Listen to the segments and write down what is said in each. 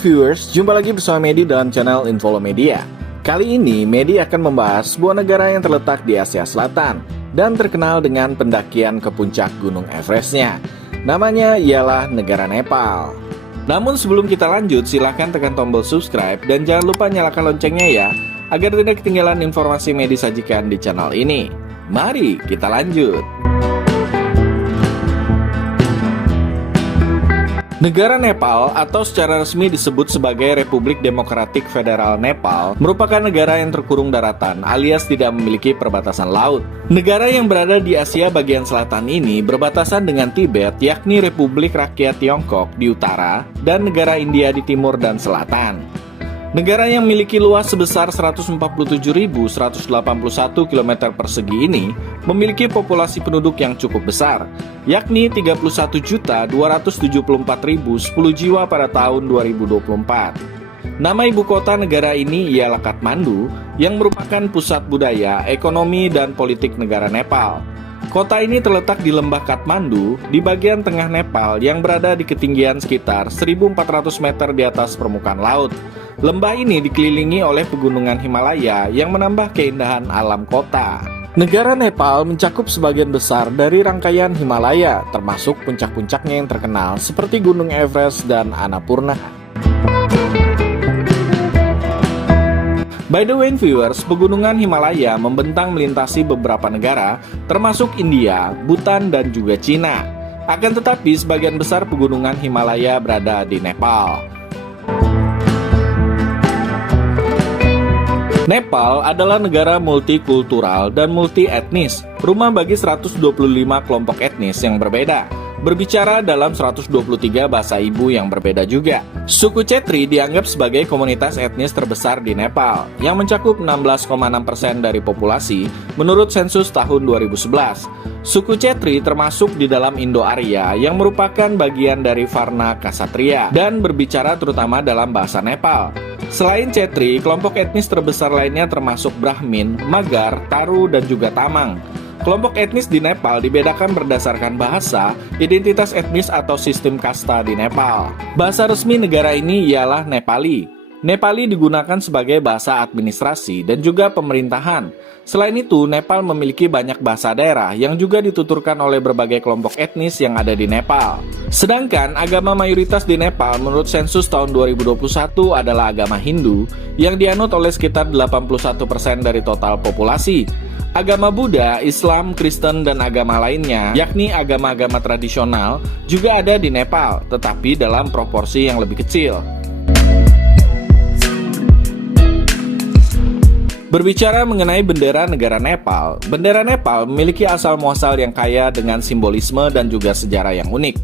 Viewers, jumpa lagi bersama Medi dalam channel Infolomedia. Kali ini Medi akan membahas sebuah negara yang terletak di Asia Selatan dan terkenal dengan pendakian ke puncak Gunung Everestnya. Namanya ialah negara Nepal. Namun sebelum kita lanjut, silahkan tekan tombol subscribe dan jangan lupa nyalakan loncengnya ya, agar tidak ketinggalan informasi Medi sajikan di channel ini. Mari kita lanjut. Negara Nepal atau secara resmi disebut sebagai Republik Demokratik Federal Nepal merupakan negara yang terkurung daratan alias tidak memiliki perbatasan laut. Negara yang berada di Asia bagian selatan ini berbatasan dengan Tibet, yakni Republik Rakyat Tiongkok di utara dan negara India di timur dan selatan. Negara yang memiliki luas sebesar 147.181 km persegi ini memiliki populasi penduduk yang cukup besar, yakni 31.274.010 jiwa pada tahun 2024. Nama ibu kota negara ini ialah Kathmandu, yang merupakan pusat budaya, ekonomi, dan politik negara Nepal. Kota ini terletak di lembah Kathmandu, di bagian tengah Nepal yang berada di ketinggian sekitar 1.400 meter di atas permukaan laut. Lembah ini dikelilingi oleh pegunungan Himalaya yang menambah keindahan alam kota. Negara Nepal mencakup sebagian besar dari rangkaian Himalaya, termasuk puncak-puncaknya yang terkenal seperti Gunung Everest dan Annapurna. By the way viewers, pegunungan Himalaya membentang melintasi beberapa negara, termasuk India, Bhutan, dan juga Cina. Akan tetapi sebagian besar pegunungan Himalaya berada di Nepal. Nepal adalah negara multikultural dan multi-etnis, rumah bagi 125 kelompok etnis yang berbeda, berbicara dalam 123 bahasa ibu yang berbeda juga. Suku Chetri dianggap sebagai komunitas etnis terbesar di Nepal, yang mencakup 16,6% dari populasi menurut sensus tahun 2011. Suku Chetri termasuk di dalam Indo-Arya yang merupakan bagian dari Varna Kshatriya dan berbicara terutama dalam bahasa Nepal. Selain Chetri, kelompok etnis terbesar lainnya termasuk Brahmin, Magar, Taru, dan juga Tamang. Kelompok etnis di Nepal dibedakan berdasarkan bahasa, identitas etnis atau sistem kasta di Nepal. Bahasa resmi negara ini ialah Nepali. Nepali digunakan sebagai bahasa administrasi dan juga pemerintahan. Selain itu, Nepal memiliki banyak bahasa daerah yang juga dituturkan oleh berbagai kelompok etnis yang ada di Nepal. Sedangkan agama mayoritas di Nepal menurut sensus tahun 2021 adalah agama Hindu yang dianut oleh sekitar 81% dari total populasi. Agama Buddha, Islam, Kristen, dan agama lainnya, yakni agama-agama tradisional, juga ada di Nepal, tetapi dalam proporsi yang lebih kecil. Berbicara mengenai bendera negara Nepal, bendera Nepal memiliki asal-muasal yang kaya dengan simbolisme dan juga sejarah yang unik.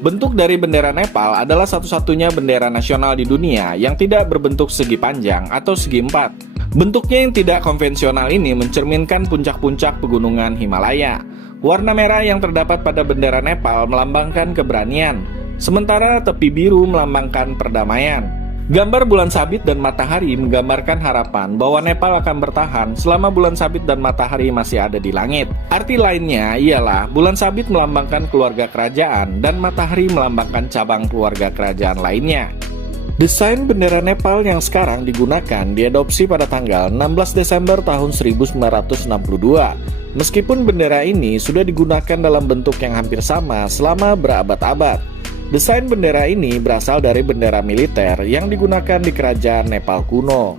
Bentuk dari bendera Nepal adalah satu-satunya bendera nasional di dunia yang tidak berbentuk segi panjang atau segi empat. Bentuknya yang tidak konvensional ini mencerminkan puncak-puncak pegunungan Himalaya. Warna merah yang terdapat pada bendera Nepal melambangkan keberanian, sementara tepi biru melambangkan perdamaian. Gambar bulan sabit dan matahari menggambarkan harapan bahwa Nepal akan bertahan selama bulan sabit dan matahari masih ada di langit. Arti lainnya ialah bulan sabit melambangkan keluarga kerajaan dan matahari melambangkan cabang keluarga kerajaan lainnya. Desain bendera Nepal yang sekarang digunakan diadopsi pada tanggal 16 Desember tahun 1962. Meskipun bendera ini sudah digunakan dalam bentuk yang hampir sama selama berabad-abad. Desain bendera ini berasal dari bendera militer yang digunakan di kerajaan Nepal kuno.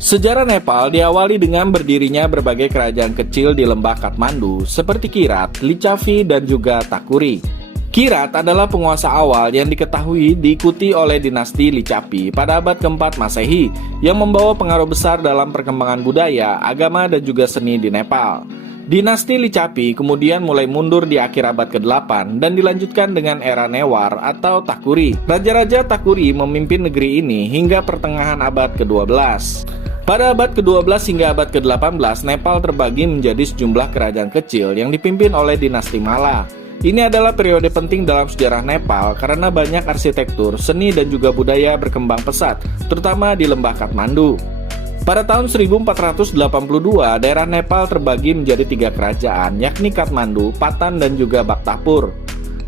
Sejarah Nepal diawali dengan berdirinya berbagai kerajaan kecil di lembah Kathmandu seperti Kirat, Lichavi, dan juga Takuri. Kirat adalah penguasa awal yang diketahui diikuti oleh dinasti Lichavi pada abad keempat Masehi yang membawa pengaruh besar dalam perkembangan budaya, agama, dan juga seni di Nepal. Dinasti Lichavi kemudian mulai mundur di akhir abad ke-8 dan dilanjutkan dengan era Newar atau Takuri. Raja-raja Takuri memimpin negeri ini hingga pertengahan abad ke-12. Pada abad ke-12 hingga abad ke-18, Nepal terbagi menjadi sejumlah kerajaan kecil yang dipimpin oleh dinasti Malla. Ini adalah periode penting dalam sejarah Nepal karena banyak arsitektur, seni, dan juga budaya berkembang pesat, terutama di lembah Kathmandu. Pada tahun 1482, daerah Nepal terbagi menjadi 3 kerajaan, yakni Kathmandu, Patan, dan juga Bhaktapur.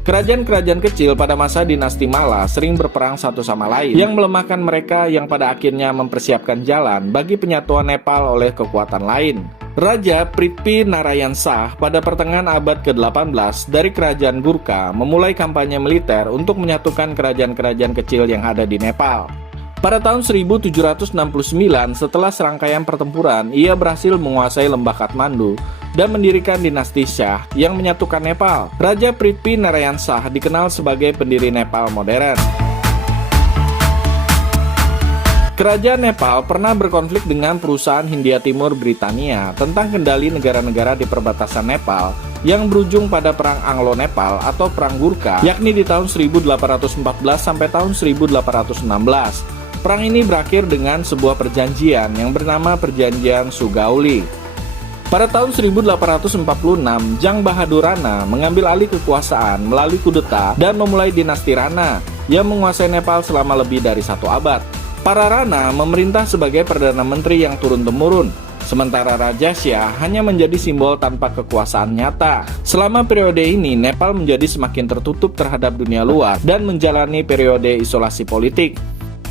Kerajaan-kerajaan kecil pada masa dinasti Malla sering berperang satu sama lain yang melemahkan mereka yang pada akhirnya mempersiapkan jalan bagi penyatuan Nepal oleh kekuatan lain. Raja Prithvi Narayan Shah pada pertengahan abad ke-18 dari kerajaan Gurkha memulai kampanye militer untuk menyatukan kerajaan-kerajaan kecil yang ada di Nepal. Pada tahun 1769, setelah serangkaian pertempuran, ia berhasil menguasai lembah Kathmandu dan mendirikan dinasti Shah yang menyatukan Nepal. Raja Prithvi Narayan Shah dikenal sebagai pendiri Nepal modern. Kerajaan Nepal pernah berkonflik dengan perusahaan Hindia Timur Britania tentang kendali negara-negara di perbatasan Nepal yang berujung pada Perang Anglo-Nepal atau Perang Gurkha, yakni di tahun 1814 sampai tahun 1816. Perang ini berakhir dengan sebuah perjanjian yang bernama Perjanjian Sugauli. Pada tahun 1846, Jang Bahadur Rana mengambil alih kekuasaan melalui kudeta dan memulai dinasti Rana yang menguasai Nepal selama lebih dari 1 abad. Para Rana memerintah sebagai Perdana Menteri yang turun-temurun, sementara Raja Shah hanya menjadi simbol tanpa kekuasaan nyata. Selama periode ini, Nepal menjadi semakin tertutup terhadap dunia luar dan menjalani periode isolasi politik.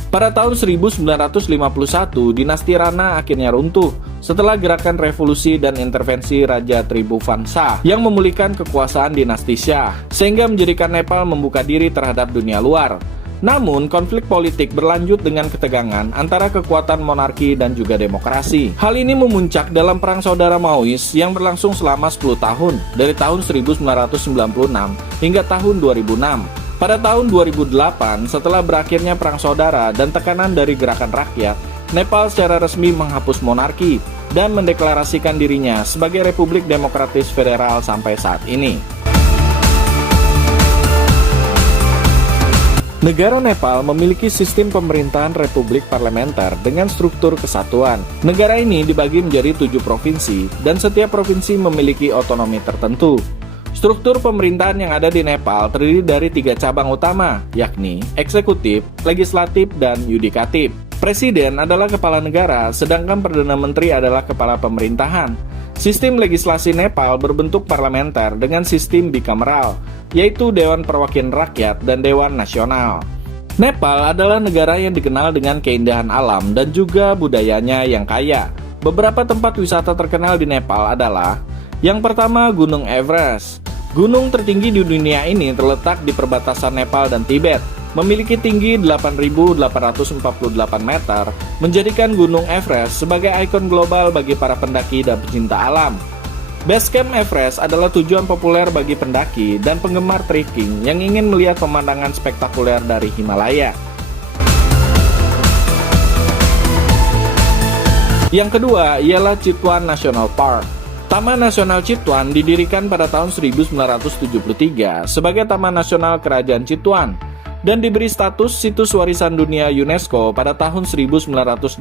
Pada tahun 1951, dinasti Rana akhirnya runtuh setelah gerakan revolusi dan intervensi Raja Tribhuvan Shah yang memulihkan kekuasaan dinasti Shah, sehingga menjadikan Nepal membuka diri terhadap dunia luar. Namun, konflik politik berlanjut dengan ketegangan antara kekuatan monarki dan juga demokrasi. Hal ini memuncak dalam Perang Saudara Maois yang berlangsung selama 10 tahun, dari tahun 1996 hingga tahun 2006. Pada tahun 2008, setelah berakhirnya Perang Saudara dan tekanan dari gerakan rakyat, Nepal secara resmi menghapus monarki dan mendeklarasikan dirinya sebagai Republik Demokratis Federal sampai saat ini. Negara Nepal memiliki sistem pemerintahan republik parlementer dengan struktur kesatuan. Negara ini dibagi menjadi 7 provinsi, dan setiap provinsi memiliki otonomi tertentu. Struktur pemerintahan yang ada di Nepal terdiri dari 3 cabang utama, yakni eksekutif, legislatif, dan yudikatif. Presiden adalah kepala negara, sedangkan Perdana Menteri adalah kepala pemerintahan. Sistem legislasi Nepal berbentuk parlementer dengan sistem bikameral, yaitu Dewan Perwakilan Rakyat dan Dewan Nasional. Nepal adalah negara yang dikenal dengan keindahan alam dan juga budayanya yang kaya. Beberapa tempat wisata terkenal di Nepal adalah: yang pertama, Gunung Everest. Gunung tertinggi di dunia ini terletak di perbatasan Nepal dan Tibet, memiliki tinggi 8.848 meter, menjadikan Gunung Everest sebagai ikon global bagi para pendaki dan pecinta alam. Base Camp Everest adalah tujuan populer bagi pendaki dan penggemar trekking yang ingin melihat pemandangan spektakuler dari Himalaya. Yang kedua ialah Chitwan National Park. Taman Nasional Chitwan didirikan pada tahun 1973 sebagai Taman Nasional Kerajaan Chitwan dan diberi status Situs Warisan Dunia UNESCO pada tahun 1984.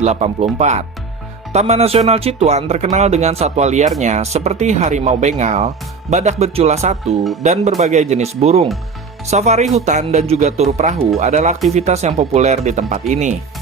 Taman Nasional Chitwan terkenal dengan satwa liarnya seperti harimau Bengal, badak bercula 1, dan berbagai jenis burung. Safari hutan dan juga tur perahu adalah aktivitas yang populer di tempat ini.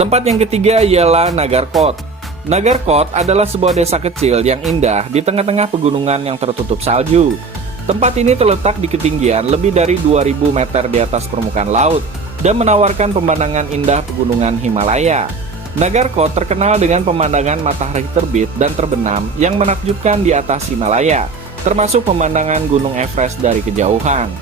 Tempat yang ketiga ialah Nagarkot. Nagarkot adalah sebuah desa kecil yang indah di tengah-tengah pegunungan yang tertutup salju. Tempat ini terletak di ketinggian lebih dari 2000 meter di atas permukaan laut dan menawarkan pemandangan indah pegunungan Himalaya. Nagarkot terkenal dengan pemandangan matahari terbit dan terbenam yang menakjubkan di atas Himalaya, termasuk pemandangan Gunung Everest dari kejauhan.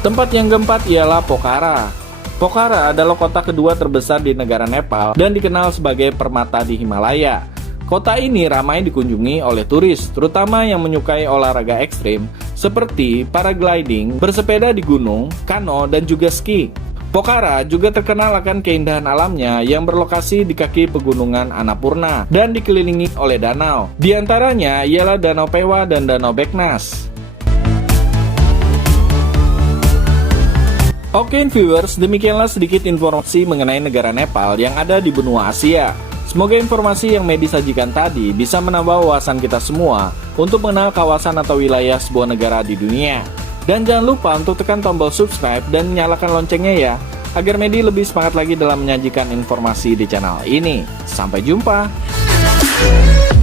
Tempat yang keempat ialah Pokhara. Pokhara adalah kota kedua terbesar di negara Nepal dan dikenal sebagai permata di Himalaya. Kota ini ramai dikunjungi oleh turis, terutama yang menyukai olahraga ekstrim seperti paragliding, bersepeda di gunung, kano, dan juga ski. Pokhara juga terkenal akan keindahan alamnya yang berlokasi di kaki pegunungan Annapurna dan dikelilingi oleh danau. Di antaranya ialah Danau Pewa dan Danau Beknas. Oke viewers, demikianlah sedikit informasi mengenai negara Nepal yang ada di benua Asia. Semoga informasi yang Medi sajikan tadi bisa menambah wawasan kita semua untuk mengenal kawasan atau wilayah sebuah negara di dunia. Dan jangan lupa untuk tekan tombol subscribe dan nyalakan loncengnya ya, agar Medi lebih semangat lagi dalam menyajikan informasi di channel ini. Sampai jumpa! Indonesia.